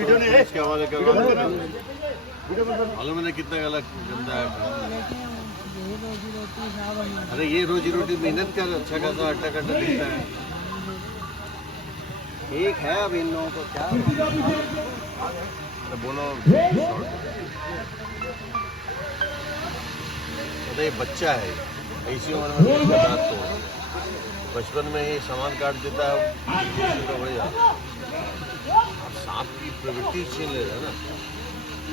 इसके हवाले करवा मालूम है कितना गलत गंदा है। अरे ये रोजी रोटी मेहनत कर अच्छा खासा अट्टा कट्टा दिखता है। ठीक है, अब इन लोगों को क्या तो बोलो तो ये बच्चा है, ऐसी उम्र में इसका दांत तो बचपन में ही सामान काट देता है तो बढ़िया। अब सांप की प्रवृत्ति छीन ले रहा है ना,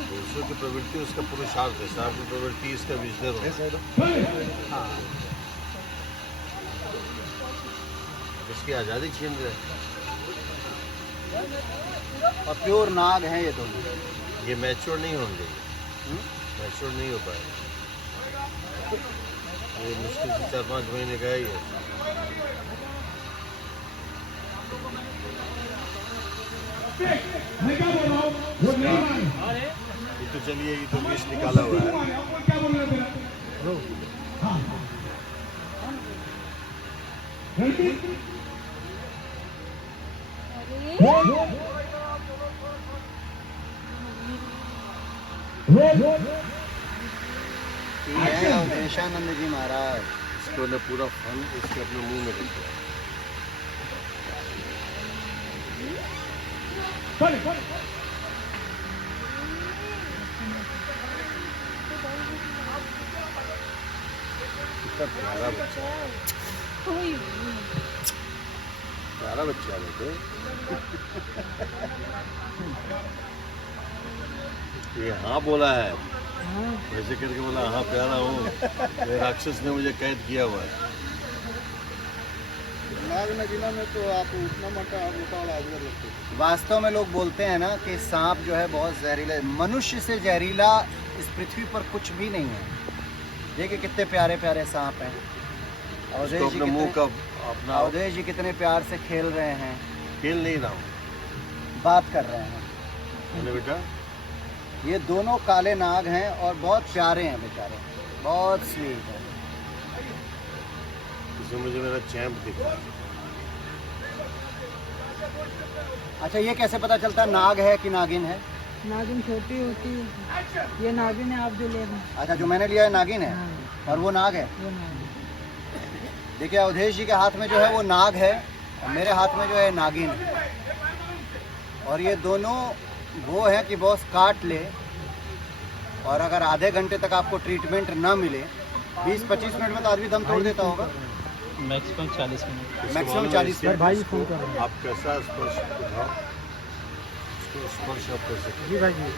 दूसरों की प्रवृत्ति उसका पुरुषार्थ है, सांप की प्रवृत्ति इसका विजडर हो। इसकी आज़ादी छीन रहे। और प्योर नाग हैं ये दोनों। ये मैच्योर नहीं होंगे, मैच्योर नहीं हो पाएगा। ये मुश्किल से 4-5 महीने का है ये। ये तो चलिए, ये तो विष निकाला हुआ है। ये अवधेशानंद जी महाराज, इसको ने पूरा फल इसके अपने मुंह में रख दिया। कितना प्यारा बच्चा है, प्यारा बच्चा है बेटे। ये हाँ बोला है, ऐसे करके बोला हाँ प्यारा हूँ। ये राक्षस ने मुझे कैद किया हुआ है। नाग नगीना में तो आप उतना मोटा वाला अजगर लगते। वास्तव में लोग बोलते हैं ना कि सांप जो है बहुत जहरीला, मनुष्य से जहरीला इस पृथ्वी पर कुछ भी नहीं है। देखिए कितने प्यारे प्यारे सांप हैं। अवधेश जी मुंह का अपना अवधेश जी कितने प्यार से खेल रहे हैं। खेल नहीं रहा हूँ, बात कर रहे हैं। बेटा ये दोनों काले नाग हैं और बहुत प्यारे हैं बेचारे, बहुत स्वीट है। इसमें मुझे मेरा चैम्प दिख रहा है। अच्छा, ये कैसे पता चलता है नाग है कि नागिन है? नागिन छोटी होती है, ये नागिन है आप जो ले रहे हैं। अच्छा, जो मैंने लिया है नागिन है। हाँ, और वो नाग है। वो नागिन। देखिए अवधेश जी के हाथ में जो है वो नाग है और मेरे हाथ में जो है नागिन है। और ये दोनों वो है कि बॉस काट ले और अगर आधे घंटे तक आपको ट्रीटमेंट ना मिले, 20-25 मिनट में तो आदमी दम तोड़ देता होगा। Maximum 40 minute. Maximum 40 minute. भाई फोन कर रहे हैं। आप कैसा स्पर्श उठाओ, इसको स्पर्श आप कर सकते जी भाई जी। हैं।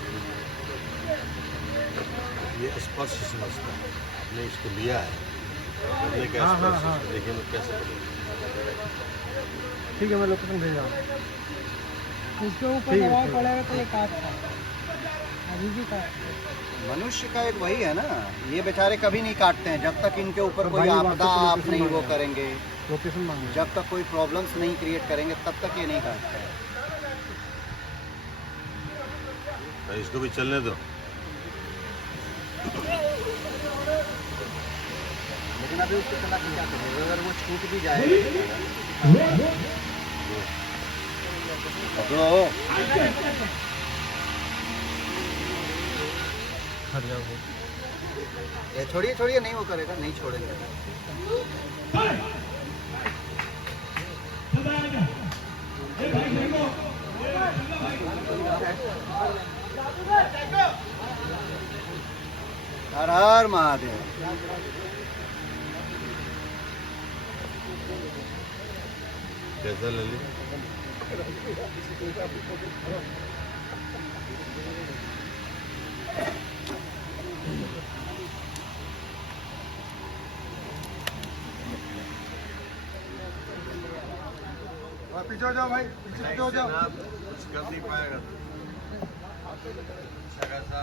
ये स्पर्श समझता है, आपने इसको लिया है, आपने क्या स्पर्श देखिए मैं कैसे करूँ। ठीक है, मैं लोकेशन भेज रहा हूँ। इसके ऊपर दबाव पड़ेगा तो ये काटता है, अभी भी काटता है। मनुष्य का एक वही है ना, ये बेचारे कभी नहीं काटते हैं जब तक इनके ऊपर कोई आपदा आप नहीं वो करेंगे, लोकेशन मांगे। जब तक कोई प्रॉब्लम्स नहीं क्रिएट करेंगे तब तक ये नहीं काटते हैं। तो इसको भी चलने दो। लेकिन अभी उसको चला के क्या करेंगे, अगर वो छूट भी जाए। पकड़ो, हट जाओ। ये छोड़िए छोड़िए, नहीं वो करेगा, नहीं छोड़ेंगे। हर हर महादेव। कैसा ललित? पीछे हो जाओ भाई, पीछे हो जाओ। कुछ कर नहीं पाएगा। अच्छा खासा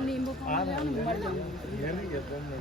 नींबू पानी मर जाऊंगी।